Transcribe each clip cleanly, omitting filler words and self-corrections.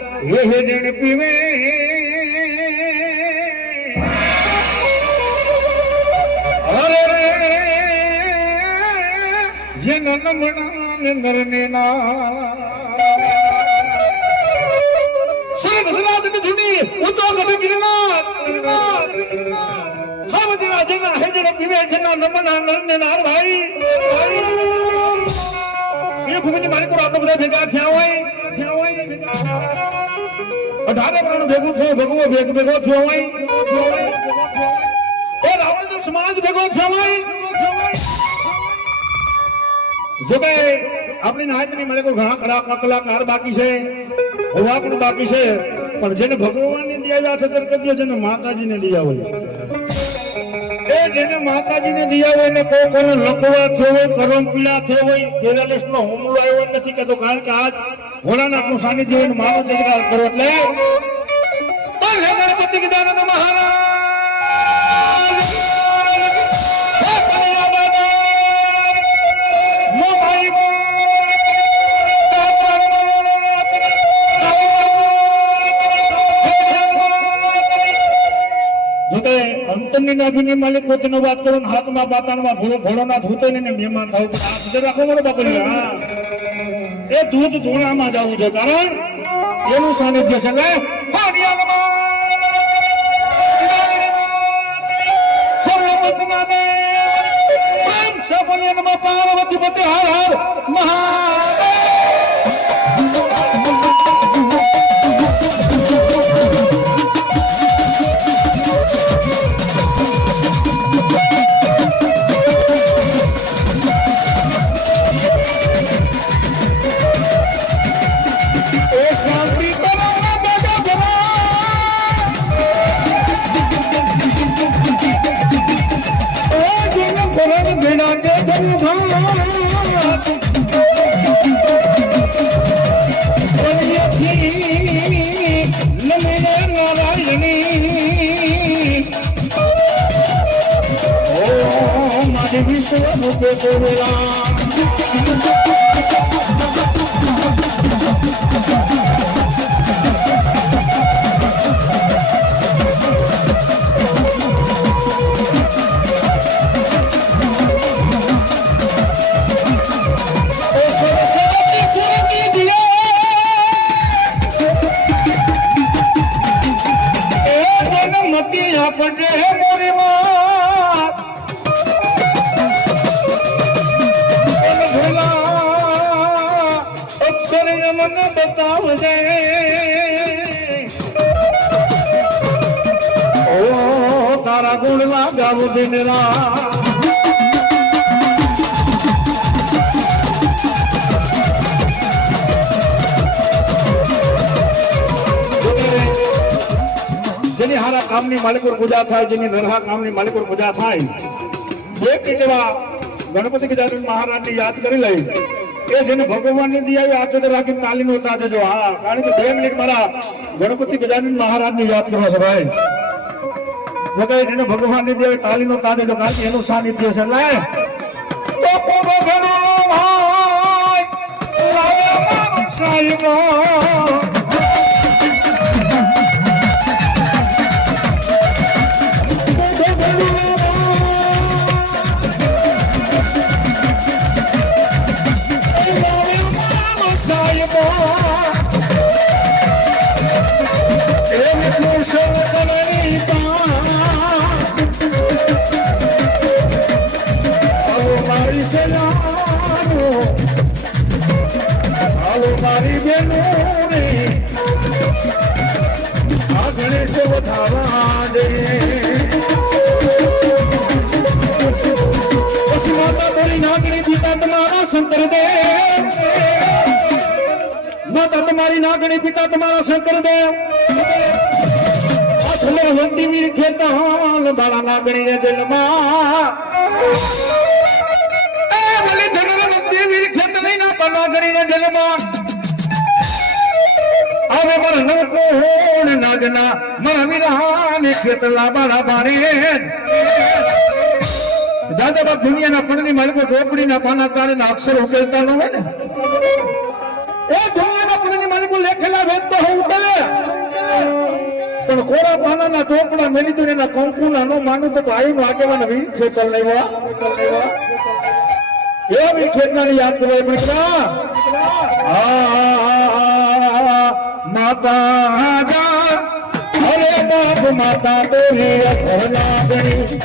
એ જણ પીવે અરે રે જન નમણા નરને ના સરદ સનાદ જુની ઉતો કદ ગિરનાર હમ જના જના હે જણ પીવે જના નમણા નરને ના ભાઈ એ ભૂમિ માલિકો આટલો બધા ભેગા થયા હોય 18 પ્રાણ ભેગું થયો ભગવો ભેગો થયો હોય એ રાવણ નો સમાજ ભેગો થયો હોય જો કે આપણી નાયતની માલિકો ઘણા કલાકાર બાકી છે હોવા પણ બાકી છે પણ જેને ભગવાનની દિયા હાથ દર કરી દે જેને માતાજીને દિયા હોય એ જેને માતાજીને દિયા હોય ને કોનો લખવા થયો હોય કરમ પીડા થયો હોય પેરાલિસ્ટ નો હુમલો આવ્યો નથી કહેતો કારણ કે આજ ભોળાનાથનું સાનિધ્ય હોય માનો જગરાજ કરો એટલે ગણપતિ ગજાનંદ મહારાજ અંતરની નાભીની માલિક પોતાનો વાત કરો હાથમાં બાતાણમાં ભોળોનાથ હોતો ને મહેમાન થાવ આ બધે રાખો મારો બાપુ હા એ દૂધ ધોણામાં જવું છે કારણ એનું સાનિધ્ય છે ને પાર્વતી પતિ હર હર મહા તારા ગુણ ગાવું દિન રાત જેની હારા કામની માલિકો પૂજા થાય જેની નરહા કામની માલિકો પૂજા થાય એક એવા ગણપતિ ગજાનંદ મહારાજને યાદ કરી લઈ એ જેને ભગવાનની દિયા હાથ રાખીને તાલીમ ઉતા દેજો હા કારણ કે 2 મિનિટ મારા ગણપતિ ગજાનંદ મહારાજને યાદ કરવા છે ભાઈ જગ્યાએ જેને ભગવાનની દિયા તાલીમ ઉતા દેજો કારણ કે એનું સાનિધ્ય છે લે તો પોગો ઘરો ભાઈ લાગે સાઈમો शंकर देव माता तुम्हारी नागणी पिता तुम्हारा शंकर देव अथले वंदी वीर खेतान बाला नागणी ने जन्मा ए भले धनर वंदी वीर खेत नहीं ना पर नागणी ने जन्मा अरे मरन कोण नागना मर वीराने खेतला बाला बारे दादा बाप दुनियाના પણની માલિકો ઝોપડીના પાના કાઢીને અક્ષર ઉકેલતા ન હોય ને એ દુનિયાના પણની માલિકો કોઈ લેખેલા વેદ તો હું કરે પણ કોરા પાનાના ચોપડા મેલી તો એના કંકુના નો માનું તો ભાઈ નું આગેવાન વી ખેતર લેવા એવી ખેતનાની યાદ કરવાય પણ માતા જા અરે બાપ માતા તોરી અભલાગણી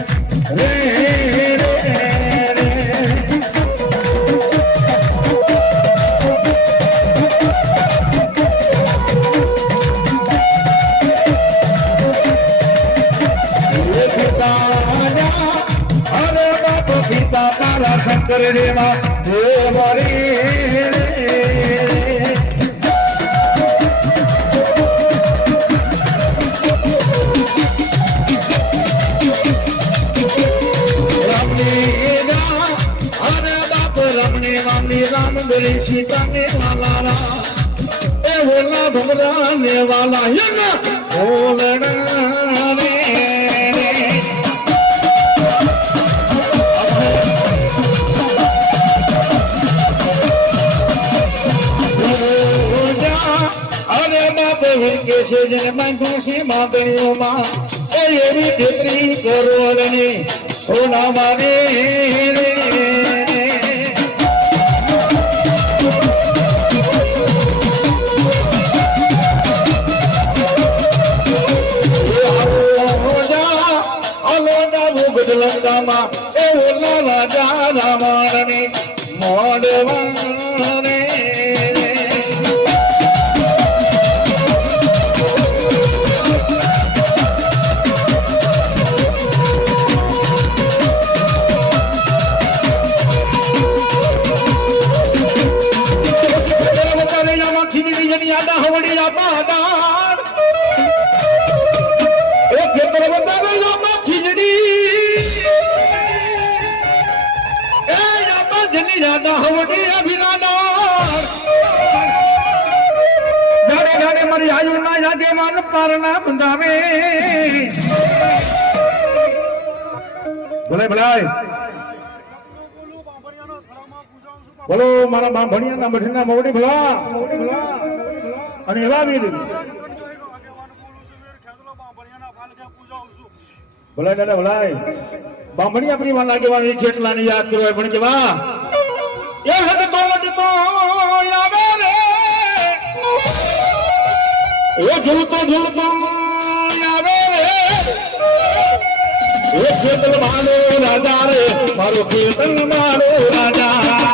રે રે પિતા તારા શંકર દેવા હે મારી रामनी राम गरी सीता ने वाला ए बोला भगवान ने वाला ये ना बोलना रे अरे बाप के से जन मांगो से मांगो मां ए ये भी तेरी करो रे सोना मारे रे ગજલંદામાં એ ઓલા રાજા રામાણી મોડવાને યાદા હવડી આબાદાર એ ખેતર બતાવે આમાં ખીજડી એ આમાં જની યાદા હવડી અભિનાદાર ડાડે ડાડે મારી આયુ ના યાદે માન પારના બંધાવે ભલે ભલાય બોલો મારા બાંભણિયાના મઠના મોવડી ભલા અને હલાવી દીધી ભલાય દાદા ભલાય બાંભણિયા પ્રિયમાં આગેવાન એક ખેટલાની યાદ કરવા પણ કે વાહ એ હદ તો આવે રે એ ઝૂલતો આવે રે એ ખેતલ મારો રાજા રે મારો ખેતલ મારો રાજા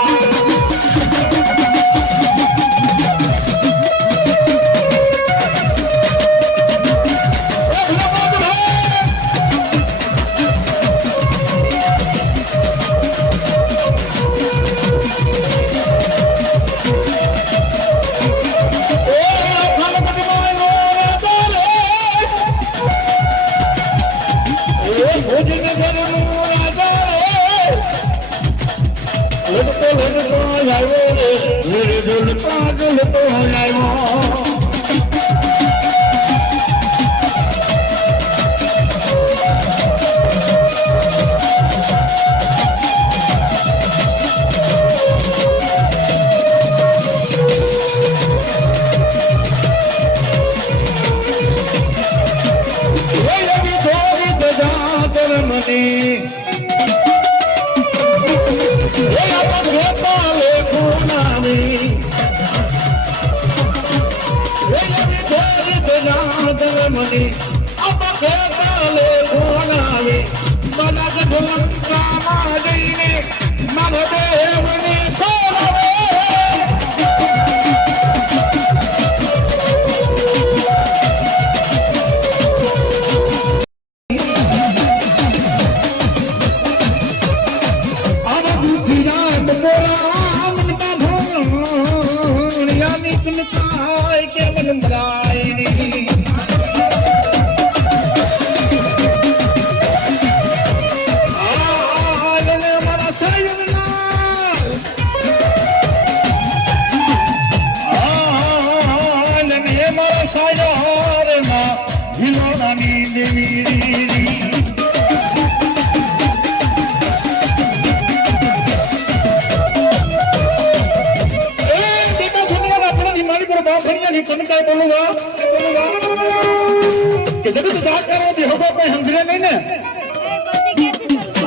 જગત જાકારો થી હગો કોઈ સમજે નહીં ને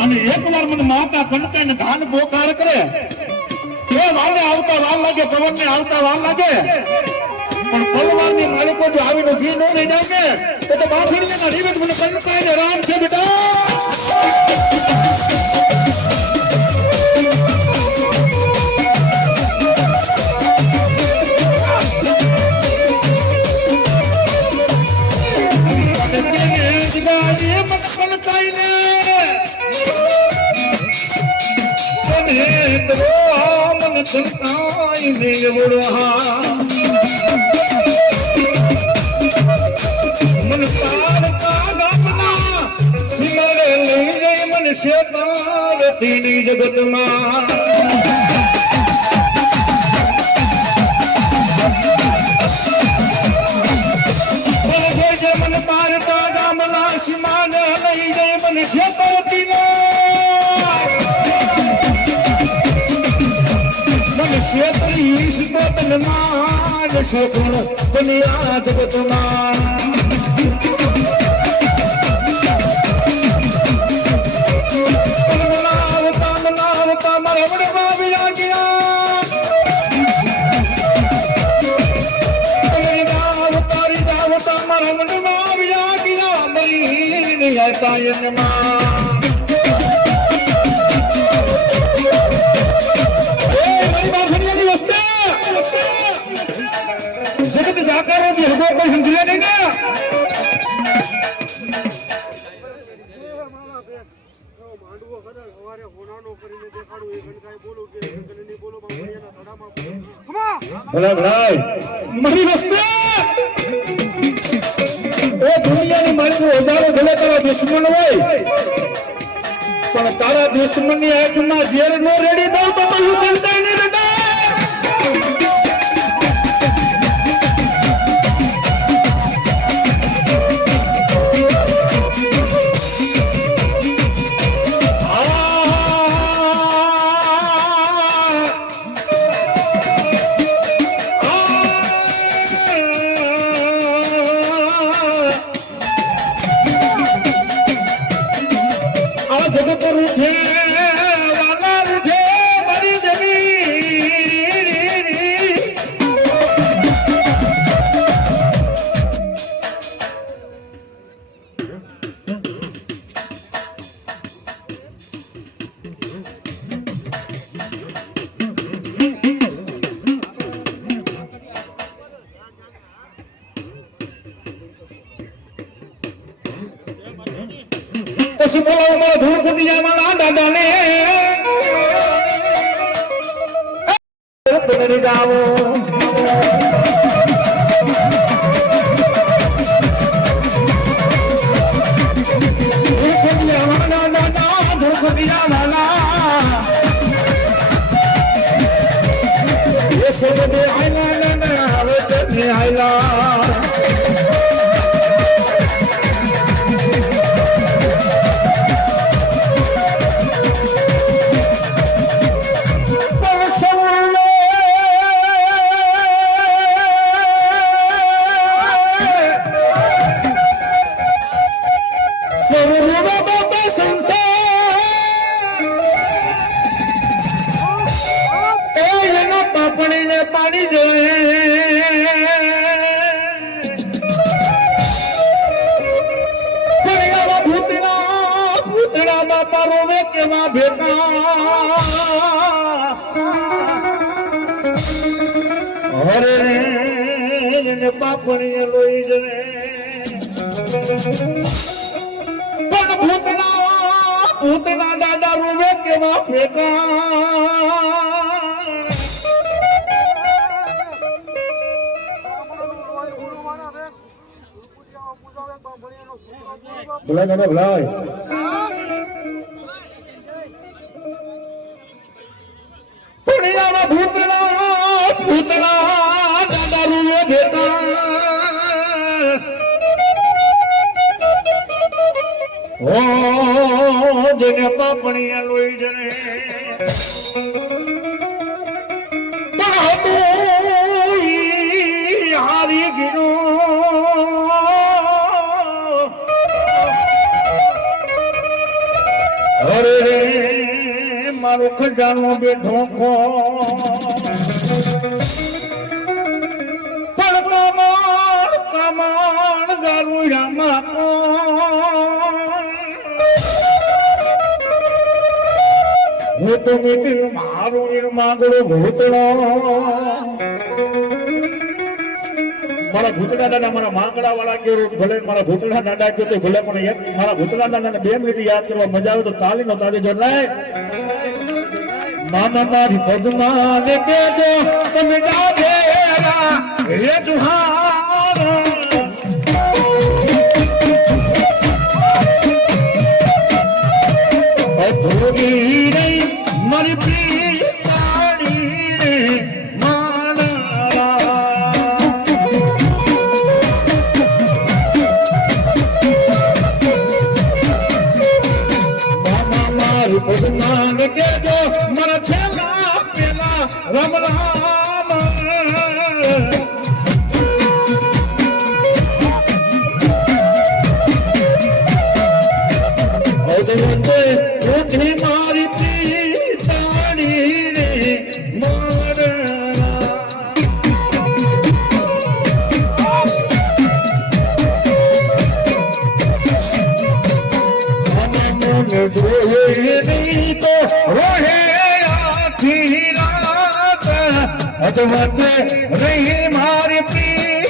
અને એકવાર મને માતા કંટાઈ ને ધાન બોકાર કરે એ વાલે આવતા વાર લાગે પવન ને આવતા વાર લાગે પણ પલવારની માલિકો જો આવીને ઘી નો લઈ જાય તો બાફડી ને રીવત મને કંટાઈ ને રામ છે બેટા मन पार का गामना सिमरे लई गई मन शेतार तीनी जगत में मन पार का गामना सिमरे लई गई मन शेतार तीनी क्षेत्री ईश्वतन मान शकुन दुनिया जगत मान मनावता मरवड़ बाबिया गया तारी दावता मरवड़ बाबिया गया मरी नहीं आता जगत जाकर भी हगो कोई समझे नहीं ना भला भाई मरी वस्तु ओ दुनिया ની માલિક હજારો ભલે તારા દુશ્મન હોય પણ તારા દુશ્મનની આંખમાં ઝેર નો રેડી દઉં તો હું કરતા નહીં બેટા પછી બોલાવો મારા ધૂળ કુટિયા મારા દાદા ને તમે જાઓ ધૂળ કુટિયા મારા એ સબે આયલા ને હવે તે આયલા पानी दे भूतड़ा भूतड़ा बापा रोवे के मां बेटा हरे पापणी लोई जने पण भूतड़ा भूतड़ा दादा रोवे के मां बेटा ભલા દાદા ભલાય પુણ્યાના ભૂતના દાદા રૂવે બેટા ઓ જેને પાપણીયા લોઈ જને પણ હતું હારી ગયો મારો ખજાનો બેઠો ખો પણ કમણ ગારું રામા હું તો મીઠી મારું નિર્માગડો ભૂતળો મારા ભૂતળા દાદા મારા માંગડા વાળા કેવું ભલે મારા ભૂતળા દાદા કે તો ભલે પણ એક મારા ભૂતળા દાદાને 2 મિનિટ યાદ કરવા મજા આવે તો તાલીનો તાળી જો નહીં મામા મારી પદમાં ને કેજો તમે ગાજેલા હે જુહાર ભોગી રે મારી પ્રિયાણી રે ભગવાન કેજો મારા છેલ્લા પેલા રામ રામ ઉઠી મારી પિતાની રે જોઈએ નહીં તો રોહે આખી રાત અધવત રહી મારી